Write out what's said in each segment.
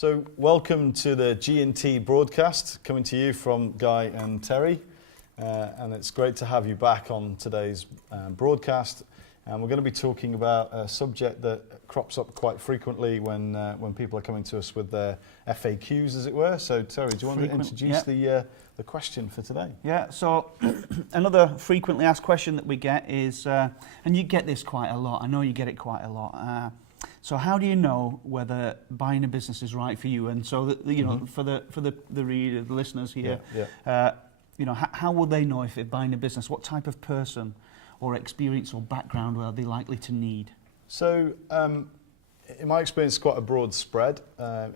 So welcome to the G&T broadcast, coming to you from Guy and Terry. And it's great to have you back on today's broadcast. And we're going to be talking about a subject that crops up quite frequently when people are coming to us with their FAQs, as it were. So Terry, do you want to introduce the question for today? Yeah, so another frequently asked question that we get is, and you get this quite a lot, I know you get it quite a lot, so how do you know whether buying a business is right for you? And so that, you know, for the reader, the listeners here, you know, how will they know if they're buying a business? What type of person or experience or background are they likely to need? So, in my experience, quite a broad spread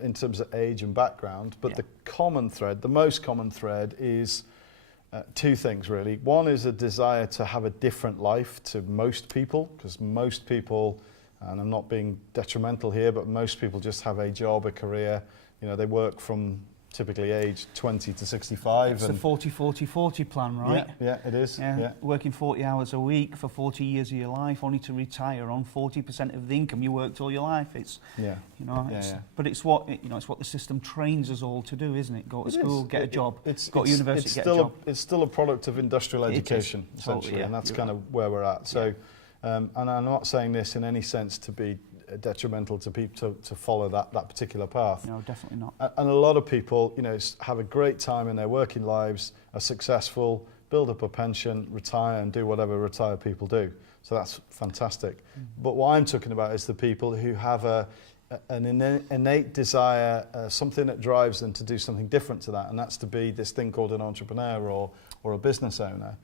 in terms of age and background, but the common thread, the most common thread is two things really. One is a desire to have a different life to most people, because most people, and I'm not being detrimental here, but most people just have a job, a career. You know, they work from typically age 20 to 65. It's the 40-40-40 plan, right? Yeah, it is. Yeah. Working 40 hours a week for 40 years of your life, only to retire on 40% of the income you worked all your life. It's, you know, but it's what, you know, it's what the system trains us all to do, isn't it? Go to school, get a job, go to university, get a job. It's still a product of industrial education, essentially, and that's kind of where we're at. So, and I'm not saying this in any sense to be detrimental to people to follow that particular path. No, definitely not. And a lot of people, you know, have a great time in their working lives, are successful, build up a pension, retire, and do whatever retired people do. So that's fantastic. But what I'm talking about is the people who have an innate desire, something that drives them to do something different to that, and that's to be this thing called an entrepreneur or a business owner.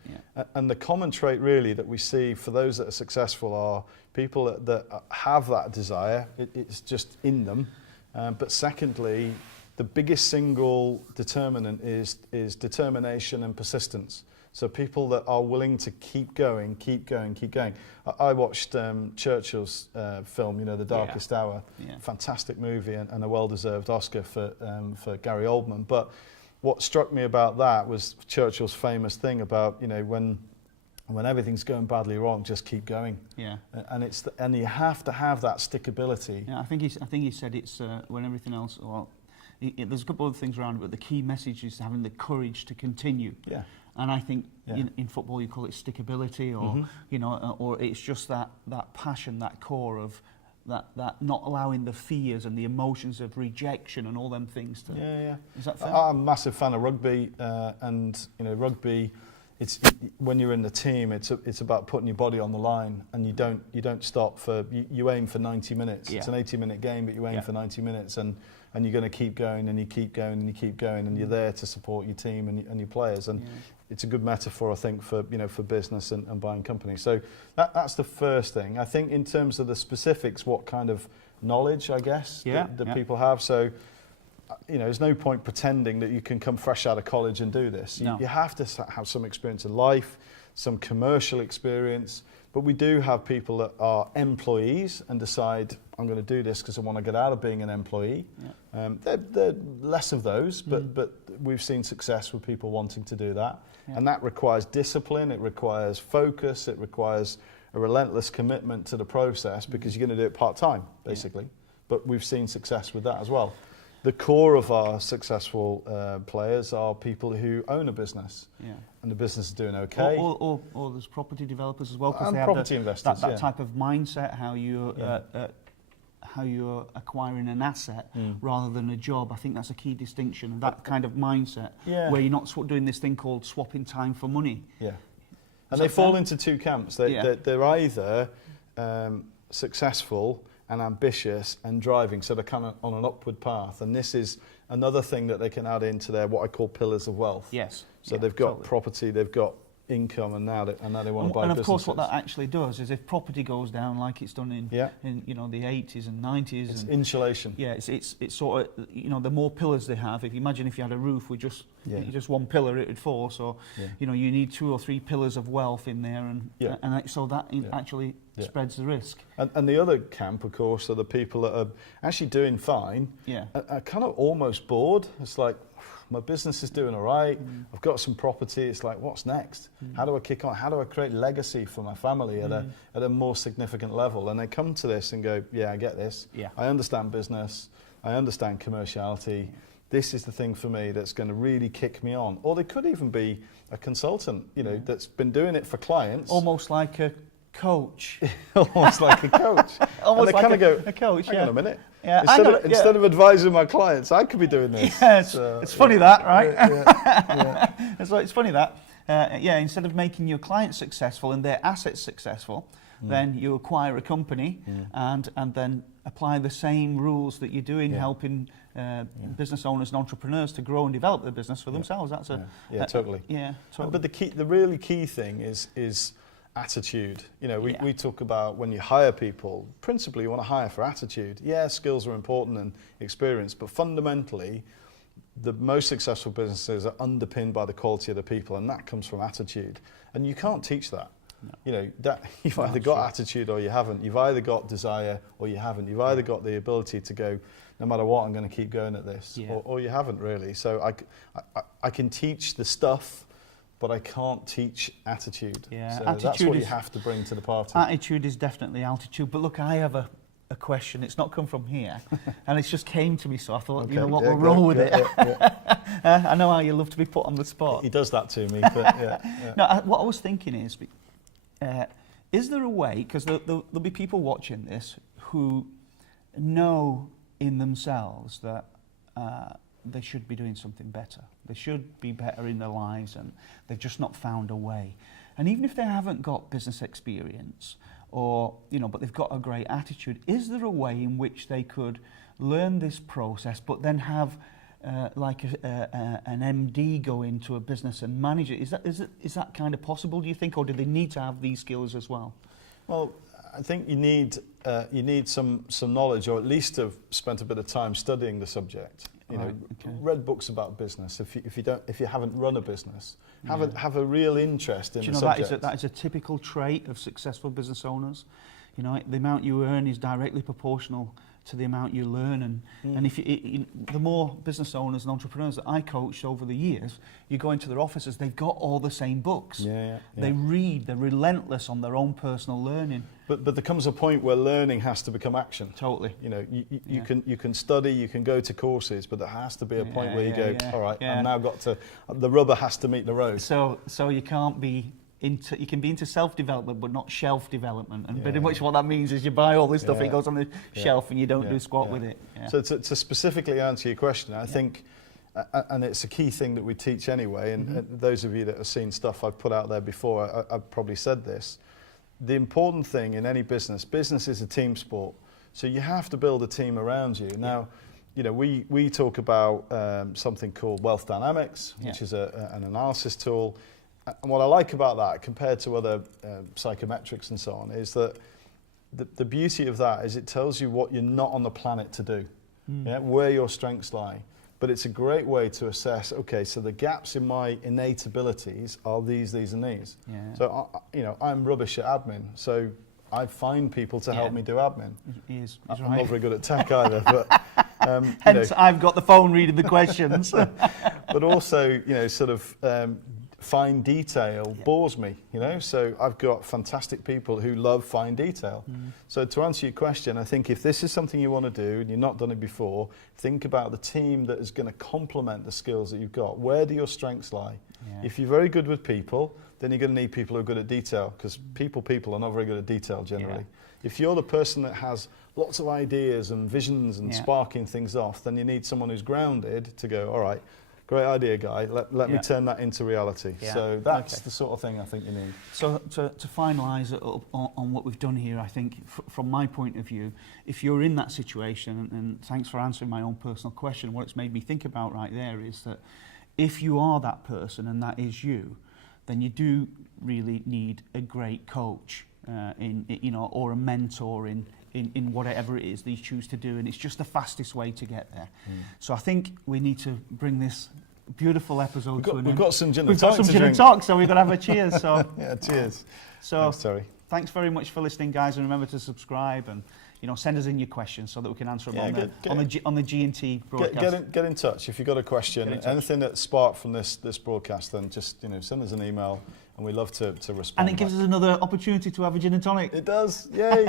And the common trait really that we see for those that are successful are people that have that desire. It's just in them. But secondly, the biggest single determinant is determination and persistence. So people that are willing to keep going. I watched Churchill's film, you know, The Darkest Hour. Fantastic movie and a well-deserved Oscar for Gary Oldman. But what struck me about that was Churchill's famous thing about, you know, when everything's going badly wrong, just keep going. And you have to have that stickability. Yeah, I think he said it's when everything else. Well, there's a couple of things around it, but the key message is having the courage to continue. And I think in football you call it stickability, or you know, or it's just that passion, that core of that not allowing the fears and the emotions of rejection and all them things to. Is that fair? I'm a massive fan of rugby, and you know, rugby. When you're in the team, it's about putting your body on the line, and you don't stop for you aim for 90 minutes. It's an 80-minute game, but you aim for 90 minutes, and you're going to keep going, and you keep going, and you keep going, and you're there to support your team and your players. And it's a good metaphor, I think, for business and buying companies. So that's the first thing. I think in terms of the specifics, what kind of knowledge, I guess, that people have. So, you know, there's no point pretending that you can come fresh out of college and do this. You have to have some experience in life, some commercial experience. But we do have people that are employees and decide, I'm going to do this because I want to get out of being an employee. They're less of those, but we've seen success with people wanting to do that. And that requires discipline, it requires focus, it requires a relentless commitment to the process, because you're going to do it part-time, basically. But we've seen success with that as well. The core of our successful players are people who own a business, and the business is doing okay. Or there's property developers as well, because and they have property investors, that type of mindset, how you're acquiring an asset rather than a job. I think that's a key distinction, that kind of mindset, where you're not doing this thing called swapping time for money. And they fall into two camps. They're either successful and ambitious and driving, so they're kind of on an upward path. And this is another thing that they can add into their what I call pillars of wealth. So they've got property, they've got income, and now they want to buy businesses. And of course, what that actually does is, if property goes down like it's done in you know, the 80s and 90s, it's insulation. It's sort of, you know, the more pillars they have. If you imagine if you had a roof with just one pillar, it would fall. So you know, you need 2 or 3 pillars of wealth in there, and so that actually spreads the risk. And the other camp, of course, are the people that are actually doing fine, are kind of almost bored. It's like, my business is doing all right, I've got some property, it's like, what's next? How do I kick on? How do I create legacy for my family at a more significant level? And they come to this and go, I get this, I understand business, I understand commerciality. This is the thing for me that's going to really kick me on. Or they could even be a consultant, you know, that's been doing it for clients. Almost like a coach. Almost like a coach. Almost and like go, a coach, hang yeah. on a minute. Yeah, Instead of advising my clients, I could be doing this. Yeah, So, it's funny that, right? Yeah. It's funny that. Instead of making your clients successful and their assets successful, then you acquire a company and then apply the same rules that you do in helping business owners and entrepreneurs to grow and develop their business for themselves. That's totally. Totally. But the really key thing is attitude. You know, we talk about when you hire people, principally you want to hire for attitude. Yeah, skills are important and experience, but fundamentally, the most successful businesses are underpinned by the quality of the people, and that comes from attitude. And you can't teach that. No. You know, that you've either got attitude or you haven't. You've either got desire or you haven't. You've either got the ability to go, no matter what, I'm going to keep going at this, or you haven't really. So I can teach the stuff, but I can't teach attitude. Yeah, so attitude that's what you have to bring to the party. Attitude is definitely altitude. But look, I have a question. It's not come from here, and it's just came to me. So I thought, you know what, we'll roll with it. I know how you love to be put on the spot. He does that to me. But No, what I was thinking is there a way? Because there'll be people watching this who know in themselves that they should be doing something better. They should be better in their lives, and they've just not found a way. And even if they haven't got business experience, or but they've got a great attitude, is there a way in which they could learn this process, but then have like an MD go into a business and manage it? Is that kind of possible, do you think, or do they need to have these skills as well? Well, I think you need some knowledge, or at least have spent a bit of time studying the subject. Read books about business. If you haven't run a business, have a real interest in the subject. That is a typical trait of successful business owners. You know, the amount you earn is directly proportional to the amount you learn, and if the more business owners and entrepreneurs that I coached over the years, you go into their offices, they've got all the same books. They read, they're relentless on their own personal learning. But there comes a point where learning has to become action. Totally. You know, you can study, you can go to courses, but there has to be a point where you go, all right, I've now got to. The rubber has to meet the road. So you can't be. You can be into self-development, but not shelf development. And pretty much what that means is you buy all this stuff, it goes on the shelf, and you don't do squat with it. So to specifically answer your question, I think, and it's a key thing that we teach anyway, and those of you that have seen stuff I've put out there before, I've probably said this, the important thing in any business is a team sport. So you have to build a team around you. Now, you know, we talk about something called Wealth Dynamics, which is an analysis tool. And what I like about that, compared to other psychometrics and so on, is that the beauty of that is it tells you what you're not on the planet to do, where your strengths lie. But it's a great way to assess, okay, so the gaps in my innate abilities are these, and these. So, I'm rubbish at admin, so I find people to help me do admin. He's I'm right. not very good at tech either, but... Hence, I've got the phone reading the questions. But also, sort of... fine detail bores me, so I've got fantastic people who love fine detail. So to answer your question, I think if this is something you want to do and you've not done it before, think about the team that is going to complement the skills that you've got. Where do your strengths lie? If you're very good with people, then you're going to need people who are good at detail, because people are not very good at detail generally. If you're the person that has lots of ideas and visions and sparking things off, then you need someone who's grounded to go, all right, great idea, guy. Let me turn that into reality. So that's the sort of thing I think you need. So to finalise on what we've done here, I think from my point of view, if you're in that situation, and thanks for answering my own personal question, what it's made me think about right there is that if you are that person and that is you, then you do really need a great coach or a mentor in whatever it is that you choose to do, and it's just the fastest way to get there. So I think we need to bring this beautiful episode to an end. We've got some gin and talk, so we've got to have a cheers. So cheers. So thanks, Terry. Thanks very much for listening, guys, and remember to subscribe and send us in your questions so that we can answer them on the G&T broadcast. Get in touch if you've got a question. Anything that sparked from this broadcast, then just send us an email, and we love to respond. And it gives us another opportunity to have a gin and tonic. It does. Yay.